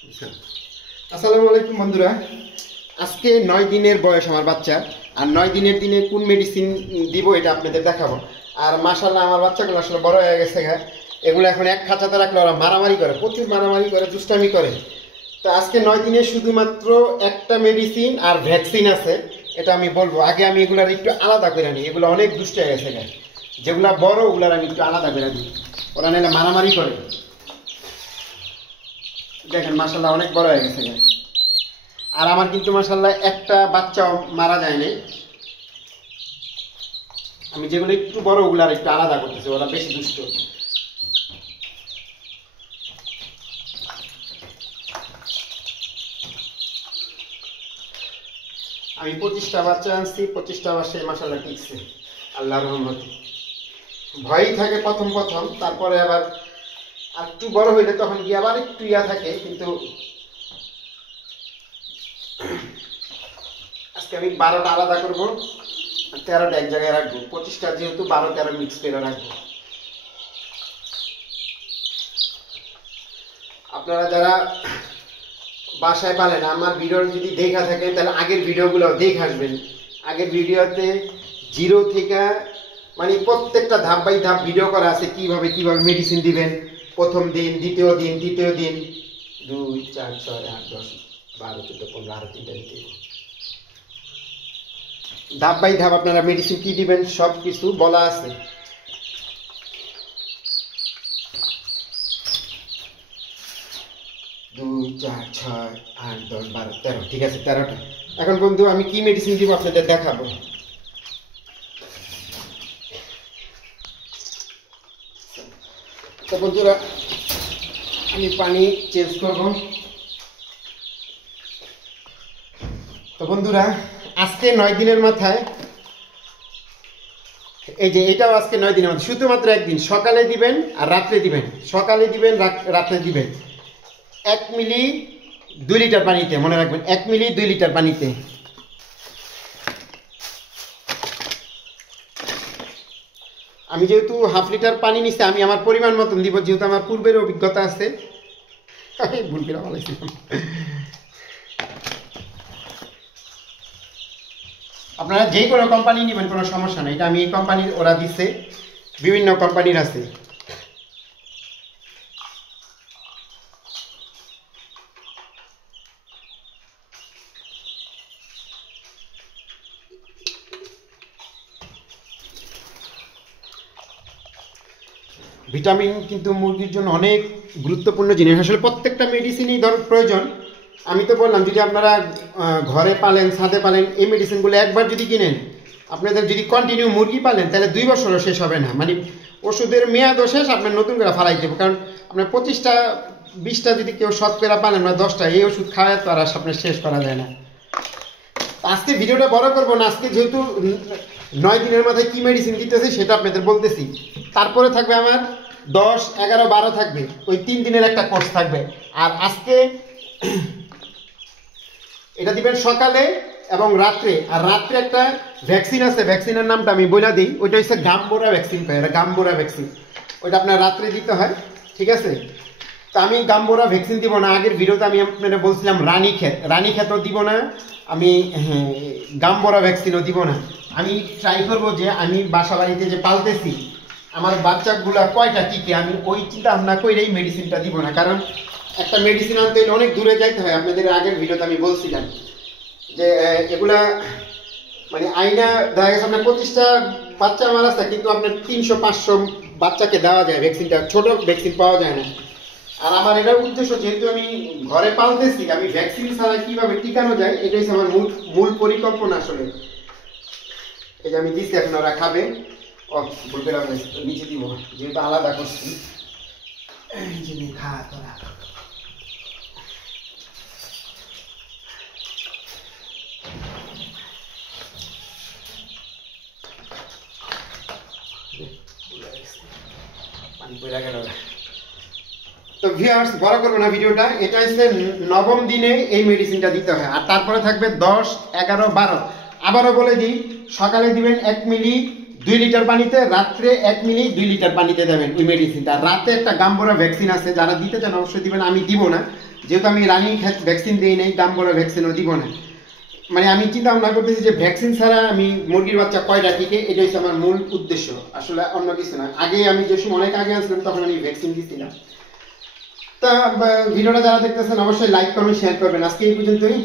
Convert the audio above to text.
আসসালামু আলাইকুম বন্ধুরা, আজকে 9 দিনের বয়স আমার বাচ্চা। আর 9 দিনের দিনে কোন মেডিসিন দিব এটা আপনাদের দেখাবো। আর মাশাআল্লাহ আমার বাচ্চাগুলো আসলে বড় হয়ে গেছে। এগুলো এখন এক খাঁচাতে রাখলে ওরা মারামারি করে, প্রচুর মারামারি করে, দুষ্টামি করে। তো আজকে 9 দিনে শুধুমাত্র একটা মেডিসিন আর ভ্যাকসিন আছে, এটা আমি বলবো। আগে আমি এগুলার একটু আলাদা করে নিই, এগুলো অনেক দুষ্ট হয়ে গেছে। যেগুলা বড় ওগুলার আমি একটু আলাদা করে দিই, ওরা নাহলে মারামারি করে। দেখেন মাশাআল্লাহ অনেক বড় হয়ে গেছে। আর আমার কিন্তু মাশাআল্লাহ একটা বাচ্চাও মারা যায় নাই। আমি যেগুলো একটু বড় ওগুলো আর একটু আলাদা করতেছি, ওরা বেশি দুষ্ট। আমি 25টা বাচ্চা আনছি, 25টা বাচ্চা মাশাআল্লাহ টিকছে আল্লাহর রহমতে। ভয়ই থাকে প্রথম, তারপরে আবার আর একটু বড় হইলে তখন গিয়ে আবার একটু ইয়া থাকে। কিন্তু আজকে আমি 12টা আলাদা করবো, 13টা এক জায়গায় রাখবো। 25টা যেহেতু 12-13 মিক্স করে রাখবো। আপনারা যারা বাসায় পালেন আমার ভিডিও যদি দেখা থাকে তাহলে আগের ভিডিওগুলো দেখে আসবেন। আগের ভিডিওতে 0 থেকে মানে প্রত্যেকটা ধাপ বাই ধাপ ভিডিও করা আছে, কিভাবে মেডিসিন দিবেন, প্রথম দিন, দ্বিতীয় দিন, তৃতীয় দিন, 2, 4, 6, 8, 10, 12, 14, 15, আরো 3টা দিতে হবে। ধাপ বাই ধাপ আপনারা মেডিসিন কি দিবেন সব কিছু বলা আছে। দুই, 4, 6, 8, 10, 12, 13, ঠিক আছে 13টা। এখন বন্ধু আমি কি মেডিসিন দিব আপনাদের দেখাবো। তো বন্ধুরা আমি পানি চেঞ্জ করব। তো বন্ধুরা আজকে 9 দিনের মাথায় এই যে এটাও আজকে 9 দিনের মাথায় শুধুমাত্র একদিন সকালে দিবেন আর রাত্রে দিবেন। সকালে দিবেন, রাত্রে দিবেন। 1 মিলি 2 লিটার পানিতে, মনে রাখবেন 1 মিলি 2 লিটার পানিতে। আমি যেহেতু হাফ লিটার পানি নিচ্ছি, আমি আমার পরিমাণ মতন দিব, যেহেতু আমার পূর্বের অভিজ্ঞতা আছে। ভুল করে বলেছিলাম। আপনারা যে কোনো কোম্পানি নেবেন কোনো সমস্যা নেই। এটা আমি এই কোম্পানির, ওরা দিচ্ছে, বিভিন্ন কোম্পানির আছে। ভিটামিন কিন্তু মুরগির জন্য অনেক গুরুত্বপূর্ণ জিনিস। আসলে প্রত্যেকটা মেডিসিনই প্রয়োজন। আমি তো বললাম যদি আপনারা ঘরে পালেন, ছাদে পালেন, এই মেডিসিনগুলো একবার যদি কিনেন, আপনাদের যদি কন্টিনিউ মুরগি পালেন তাহলে 2 বছরও শেষ হবে না। মানে ওষুধের মেয়াদও শেষ, আপনার নতুন করে ফালাই দেবো। কারণ আপনার 25টা 20টা যদি কেউ শতকরা পালেন বা 10টা, এই ওষুধ খাওয়ায় তো আর আপনার শেষ করা যায় না। আজকে ভিডিওটা বড় করবো না। আজকে যেহেতু 9 দিনের মাথায় কি মেডিসিন দিতেছি সেটা আপনাদের বলতেছি। তারপরে থাকবে আমার 10, 11, 12 থাকবে, ওই 3 দিনের একটা কোর্স থাকবে। আর আজকে এটা দিবেন সকালে এবং রাত্রে। আর রাত্রে একটা ভ্যাকসিন আছে, ভ্যাকসিনের নামটা আমি বলে দিই। ওইটা হচ্ছে গাম্বোরা ভ্যাকসিন, এটা গাম্বোরা ভ্যাকসিন। ওইটা আপনার রাত্রে দিতে হয়, ঠিক আছে। তো আমি গাম্বোরা ভ্যাকসিন দিব না। আগের ভিডিওতে আমি আপনাদের বলছিলাম রানীক্ষেতও দিব না, আমি গাম্বোরা ভ্যাকসিনও দিব না। আমি ট্রাই করবো যে আমি বাসা বাড়িতে যে পালতেছি আমার বাচ্চাগুলা কয়টা টিকে, আমি ওই চিন্তা ভাবনা করেই মেডিসিনটা দিব না। কারণ একটা মেডিসিন আনতে হলে অনেক দূরে যাইতে হয়। আপনাদের আগের ভিডিওতে আমি বলছিলাম যে এগুলা মানে আইনা দেখা গেছে আপনার 25টা বাচ্চা আমার আছে, কিন্তু আপনার 300-500 বাচ্চাকে দেওয়া যায় ভ্যাকসিনটা, ছোট ভ্যাকসিন পাওয়া যায় না। আর আমার এটার উদ্দেশ্য, যেহেতু আমি ঘরে পালতেছি, আমি ভ্যাকসিন ছাড়া কিভাবে টিকানো যায় এটাই আমার মূল পরিকল্পনা আসলে। এই যে আমি দিচ্ছি, এখন ওরা খাবে। ভুল করে নিচে দিব, যেহেতু আলাদা করছি। খা তোরা। তো ভিউয়ার্স বড় করবো না ভিডিওটা। এটা হচ্ছে 9ম দিনে এই মেডিসিনটা দিতে হয়। আর তারপরে থাকবে 10, 11, 12। আবারও বলে দিই, সকালে দিবেন 1 মিলি 2 লিটার পানিতে রাত্রে 1 মিনিট 2 লিটার পানিতে দেবেন ওই মেডিসিনটা। রাতে একটা গাম্বোরা ভ্যাকসিন আছে, যারা দিতে চান অবশ্যই দিবেন, আমি দিব না, যেহেতু আমি রানিং ভ্যাকসিন দিই নাই, গাম্বোরা ভ্যাকসিনও দিব না। মানে আমি চিন্তা ভাবনা করতেছি যে ভ্যাকসিন ছাড়া আমি মুরগির বাচ্চা কয়টা টিকে, এটা হচ্ছে আমার মূল উদ্দেশ্য, আসলে অন্য কিছু না। আগে আমি যে সময় অনেক আগে আসলাম তখন আমি ভ্যাকসিন দিচ্ছিলাম। তা ভিডিওটা যারা দেখতেছেন অবশ্যই লাইক করবেন, শেয়ার করবেন। আজকে এই পর্যন্তই।